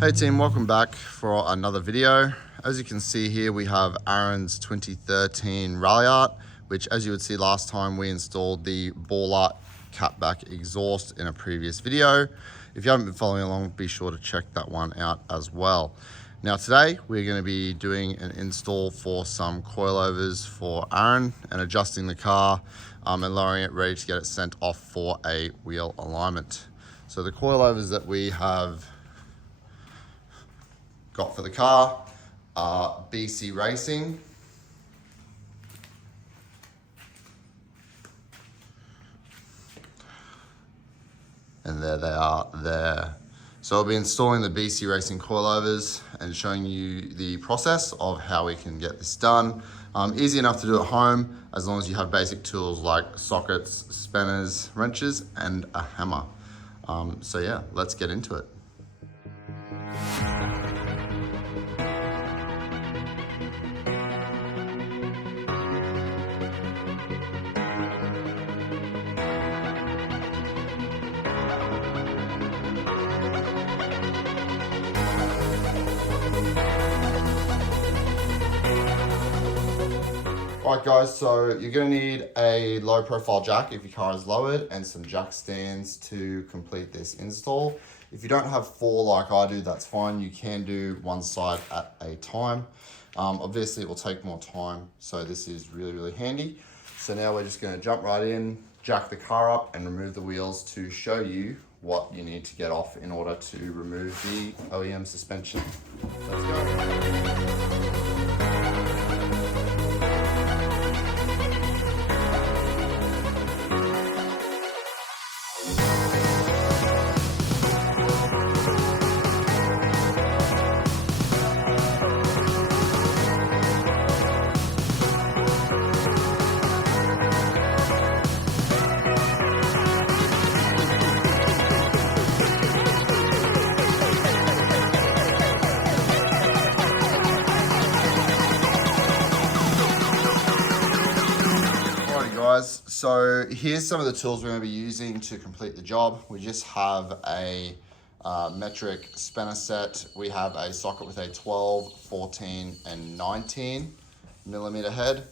Hey team, welcome back for another video. As you can see here, we have Aaron's 2013 Ralliart, which as you would see last time, we installed the Ralliart catback exhaust in a previous video. If you haven't been following along, be sure to check that one out as well. Now today, we're going to be doing an install for some coilovers for Aaron and adjusting the car and lowering it, ready to get it sent off for a wheel alignment. So the coilovers that we have got for the car are BC Racing. And there they are there. So I'll be installing the BC Racing coilovers and showing you the process of how we can get this done. Easy enough to do at home as long as you have basic tools like sockets, spanners, wrenches, and a hammer. So yeah, let's get into it. Alright guys, so you're going to need a low profile jack if your car is lowered and some jack stands to complete this install. If you don't have four like I do, that's fine. You can do one side at a time. Obviously it will take more time, so this is really handy. So now we're just going to jump right in, jack the car up and remove the wheels to show you what you need to get off in order to remove the OEM suspension. Let's go. So here's some of the tools we're going to be using to complete the job. We just have a metric spanner set. We have a socket with a 12, 14, and 19 millimeter head.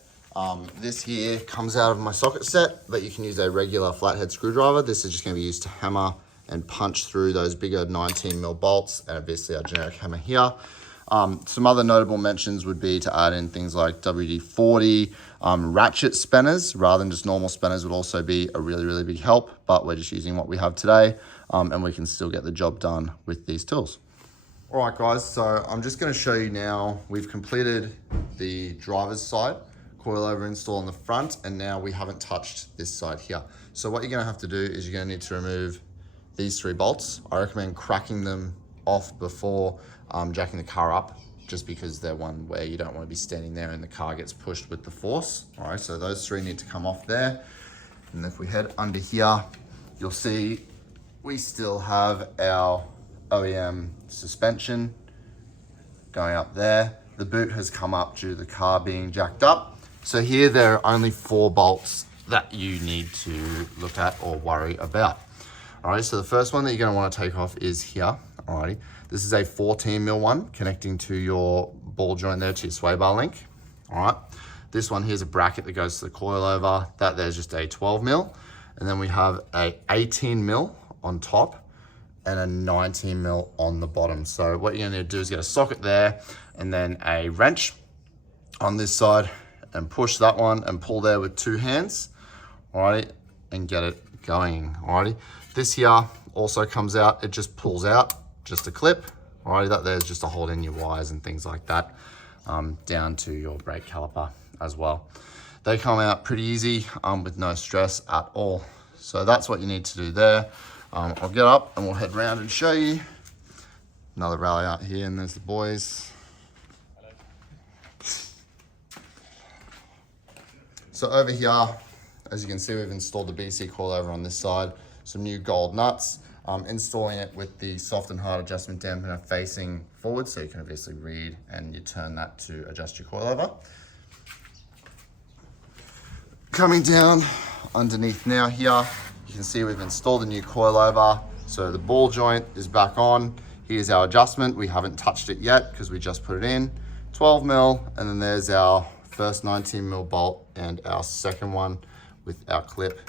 This here comes out of my socket set, but you can use a regular flathead screwdriver. This is just going to be used to hammer and punch through those bigger 19 mil bolts, and obviously our generic hammer here. Some other notable mentions would be to add in things like WD-40, ratchet spanners rather than just normal spanners would also be a really big help, but we're just using what we have today and we can still get the job done with these tools. All right guys, so I'm just going to show you now, we've completed the driver's side coilover install on the front, and now we haven't touched this side here. So what you're going to have to do is you're going to need to remove these 3 bolts. I recommend cracking them off before jacking the car up, just because they're one where you don't want to be standing there and the car gets pushed with the force. All right, so those 3 need to come off there. And if we head under here, you'll see we still have our OEM suspension going up there. The boot has come up due to the car being jacked up. So here there are only 4 bolts that you need to look at or worry about. All right, so the first one that you're going to want to take off is here. Alrighty, this is a 14 mil one connecting to your ball joint there, to your sway bar link. All right, this one here's a bracket that goes to the coilover. That there's just a 12 mil, and then we have a 18 mil on top and a 19 mil on the bottom. So what you're going to do is get a socket there and then a wrench on this side and push that one and pull there with 2 hands. Alrighty, and get it going. Alrighty, this here also comes out. It just pulls out. Just a clip. Alrighty, that there's just to hold in your wires and things like that, down to your brake caliper as well. They come out pretty easy with no stress at all. So that's what you need to do there. I'll get up and we'll head round and show you. Another Ralliart here, and there's the boys. So over here, as you can see, we've installed the BC coilover on this side, some new gold nuts. Installing it with the soft and hard adjustment dampener facing forward, so you can obviously read and you turn that to adjust your coilover. Coming down underneath now here, you can see we've installed a new coilover. So the ball joint is back on. Here's our adjustment. We haven't touched it yet because we just put it in. 12 mil, and then there's our first 19 mil bolt and our second one with our clip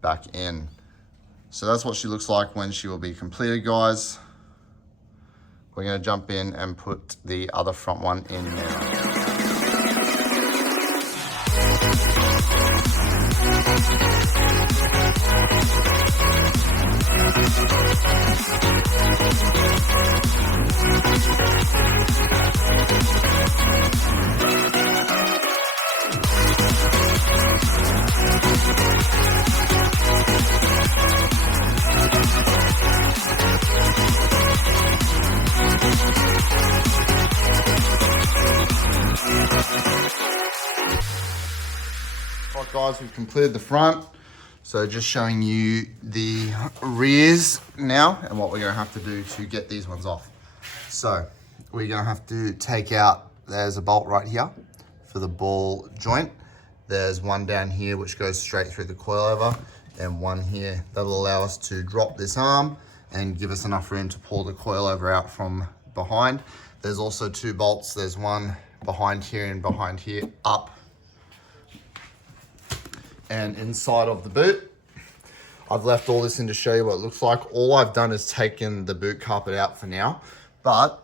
back in. So that's what she looks like when she will be completed, guys. We're gonna jump in and put the other front one in now. Right guys, we've completed the front. So just showing you the rears now and what we're gonna have to do to get these ones off. So we're gonna have to take out, there's a bolt right here for the ball joint. There's one down here which goes straight through the coilover, and one here that'll allow us to drop this arm and give us enough room to pull the coilover out from behind. There's also two bolts. There's one behind here and behind here up and inside of the boot. I've left all this in to show you what it looks like. All I've done is taken the boot carpet out for now, but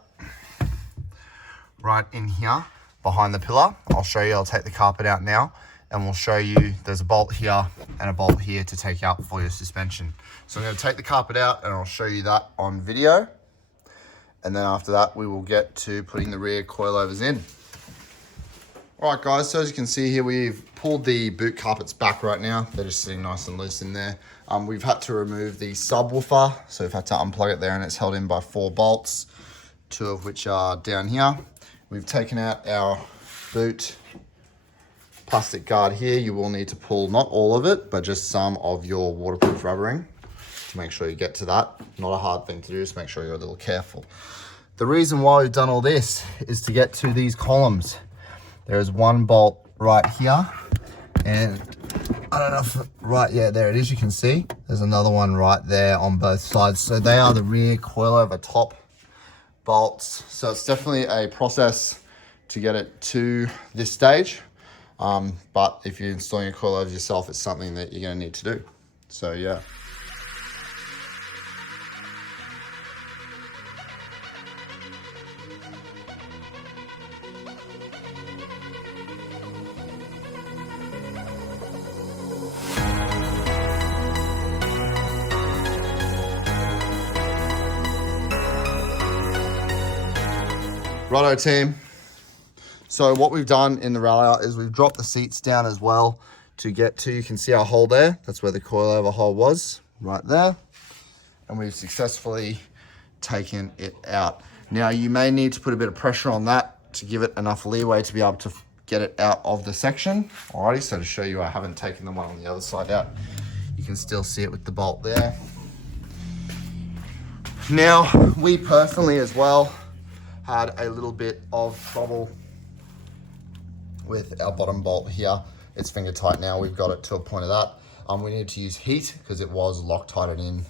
right in here behind the pillar, I'll show you, I'll take the carpet out now and we'll show you there's a bolt here and a bolt here to take out for your suspension. So I'm going to take the carpet out and I'll show you that on video. And then after that, we will get to putting the rear coilovers in. All right guys, so as you can see here, we've pulled the boot carpets back right now. They're just sitting nice and loose in there. We've had to remove the subwoofer, so we've had to unplug it there, and it's held in by 4 bolts, 2 of which are down here. We've taken out our boot plastic guard here. You will need to pull not all of it, but just some of your waterproof rubbering to make sure you get to that. Not a hard thing to do, just make sure you're a little careful. The reason why we've done all this is to get to these columns. There is one bolt right here, and I don't know if, right, yeah, there it is, you can see. There's another one right there on both sides. So they are the rear coilover top bolts. So it's definitely a process to get it to this stage. But if you're installing your coilovers yourself, it's something that you're gonna need to do. So yeah. Righto team, so what we've done in the Ralliart is we've dropped the seats down as well to get to, you can see our hole there, that's where the coilover hole was, right there, and we've successfully taken it out. Now you may need to put a bit of pressure on that to give it enough leeway to be able to get it out of the section. Alrighty, so to show you I haven't taken the one on the other side out, you can still see it with the bolt there. Now we personally as well had a little bit of trouble with our bottom bolt here. It's finger tight now. We've got it to a point of that. We needed to use heat because it was Loctited in.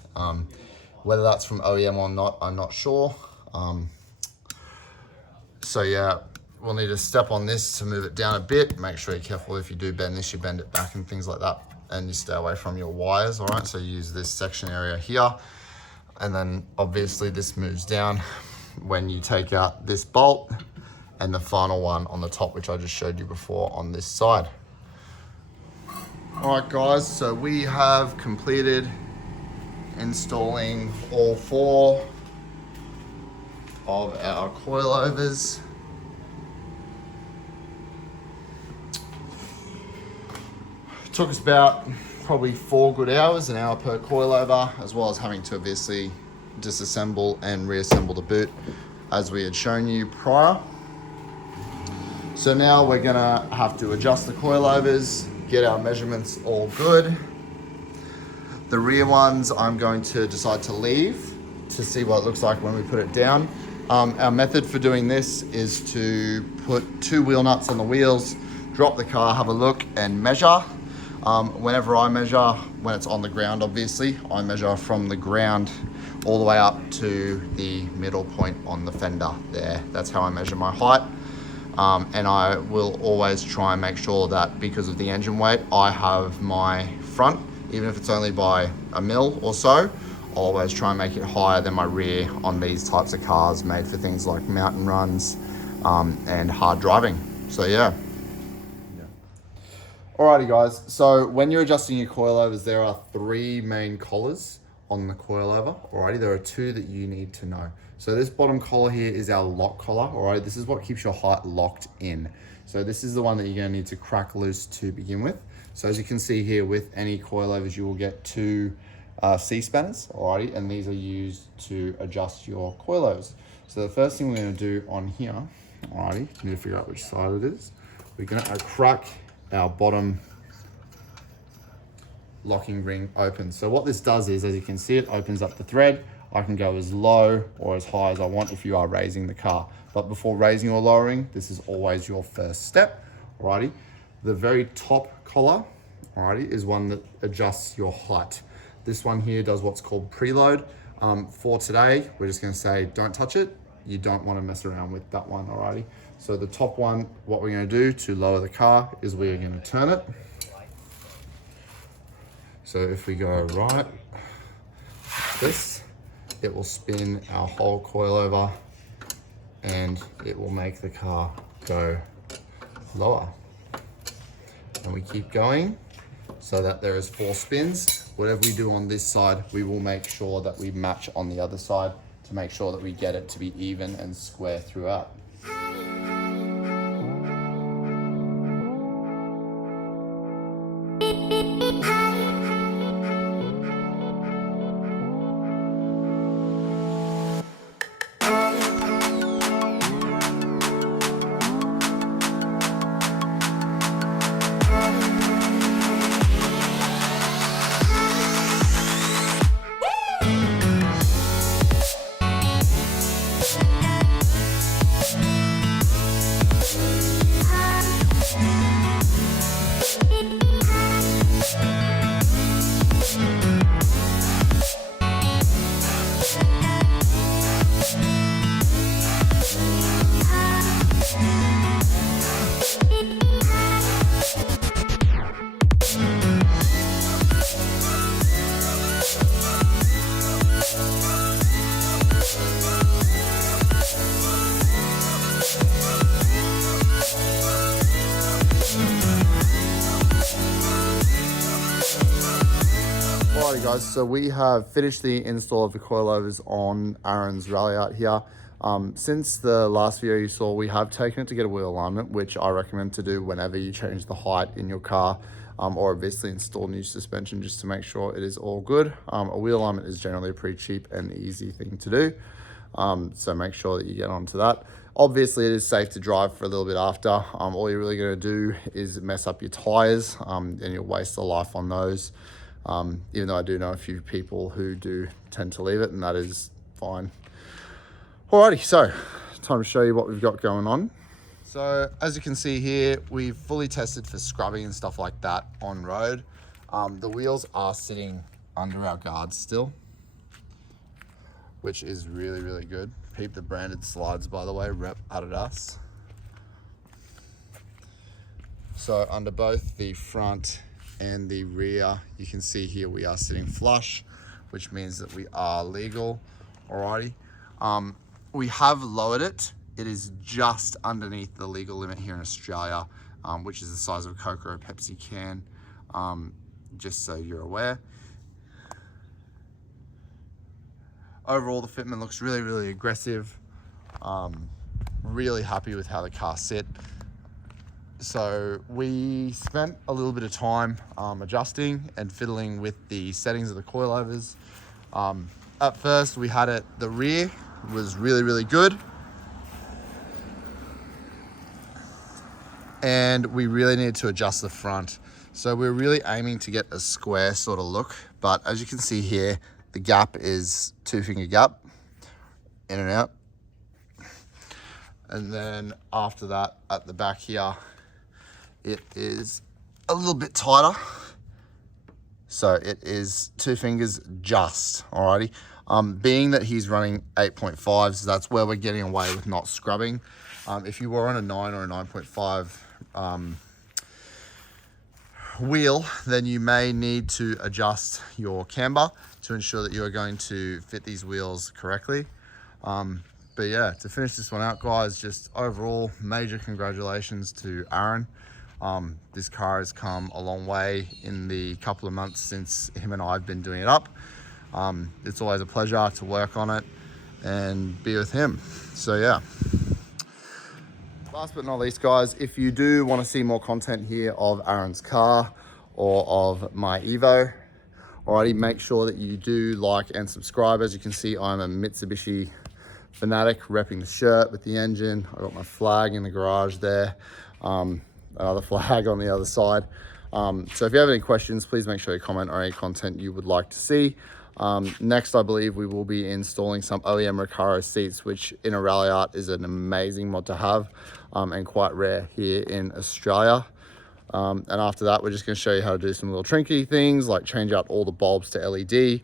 Whether that's from OEM or not, I'm not sure. So yeah, we'll need to step on this to move it down a bit. Make sure you're careful. If you do bend this, you bend it back and things like that, and you stay away from your wires. All right, so you use this section area here, and then obviously this moves down when you take out this bolt and the final one on the top, which I just showed you before on this side. All right guys, so we have completed installing all 4 of our coilovers. It took us about probably 4 good hours, an hour per coilover, as well as having to obviously disassemble and reassemble the boot as we had shown you prior. So now we're gonna have to adjust the coilovers, get our measurements all good. The rear ones I'm going to decide to leave to see what it looks like when we put it down. Our method for doing this is to put 2 wheel nuts on the wheels, drop the car, have a look and measure. Whenever I measure, when it's on the ground obviously, I measure from the ground all the way up to the middle point on the fender there. That's how I measure my height. And I will always try and make sure that because of the engine weight, I have my front, even if it's only by a mil or so, I'll always try and make it higher than my rear on these types of cars made for things like mountain runs and hard driving. So yeah. Alrighty guys, so when you're adjusting your coilovers, there are 3 main collars on the coilover. Alrighty, there are 2 that you need to know. So this bottom collar here is our lock collar. Alright, this is what keeps your height locked in. So this is the one that you're going to need to crack loose to begin with. So as you can see here, with any coilovers, you will get 2 C-spanners, alrighty, and these are used to adjust your coilovers. So the first thing we're going to do on here, alrighty, need to figure out which side it is. We're going to crack our bottom locking ring open. So what this does is, as you can see, it opens up the thread. I can go as low or as high as I want if you are raising the car. But before raising or lowering, this is always your first step, alrighty. The very top collar, alrighty, is one that adjusts your height. This one here does what's called preload. For today, we're just gonna say, don't touch it. You don't wanna mess around with that one, alrighty. So the top one, what we're gonna do to lower the car is we're gonna turn it. So if we go right, like this, it will spin our whole coilover and it will make the car go lower. And we keep going so that there is 4 spins. Whatever we do on this side, we will make sure that we match on the other side to make sure that we get it to be even and square throughout. Alrighty guys, so we have finished the install of the coilovers on Aaron's Ralliart here. Since the last video you saw, we have taken it to get a wheel alignment, which I recommend to do whenever you change the height in your car, or obviously install new suspension just to make sure it is all good. A wheel alignment is generally a pretty cheap and easy thing to do, so make sure that you get onto that. Obviously it is safe to drive for a little bit after. All you're really going to do is mess up your tires, and you'll waste the life on those. Even though I do know a few people who do tend to leave it, and that is fine. Alrighty, so time to show you what we've got going on. So as you can see here, we've fully tested for scrubbing and stuff like that on road. The wheels are sitting under our guards still, which is really, really good. Peep the branded slides, by the way, rep Adidas. So under both the front and the rear, you can see here we are sitting flush, which means that we are legal. Alrighty. We have lowered it. It is just underneath the legal limit here in Australia, which is the size of a Coke or a Pepsi can, just so you're aware. Overall, the fitment looks really, really aggressive. Really happy with how the car sit. So we spent a little bit of time adjusting and fiddling with the settings of the coilovers. At first we had it, the rear was really, really good. And we really needed to adjust the front. So we're really aiming to get a square sort of look. But as you can see here, the gap is 2-finger gap, in and out. And then after that, at the back here, it is a little bit tighter. So it is 2 fingers just, alrighty. Being that he's running 8.5s, that's where we're getting away with not scrubbing. If you were on a 9 or a 9.5 wheel, then you may need to adjust your camber to ensure that you are going to fit these wheels correctly. But yeah, to finish this one out, guys, just overall major congratulations to Aaron. This car has come a long way in the couple of months since him and I have been doing it up. It's always a pleasure to work on it and be with him. So yeah. Last but not least, guys, if you do want to see more content here of Aaron's car or of my Evo, alrighty, make sure that you do like and subscribe. As you can see, I'm a Mitsubishi fanatic, repping the shirt with the engine. I got my flag in the garage there, another flag on the other side. So if you have any questions, please make sure you comment on any content you would like to see. Next, I believe we will be installing some OEM Recaro seats, which in a Ralliart is an amazing mod to have, and quite rare here in Australia. And after that, we're just going to show you how to do some little trinky things like change out all the bulbs to LED.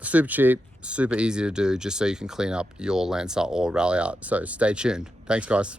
Super cheap, super easy to do, just so you can clean up your Lancer or Ralliart. So stay tuned. Thanks, guys.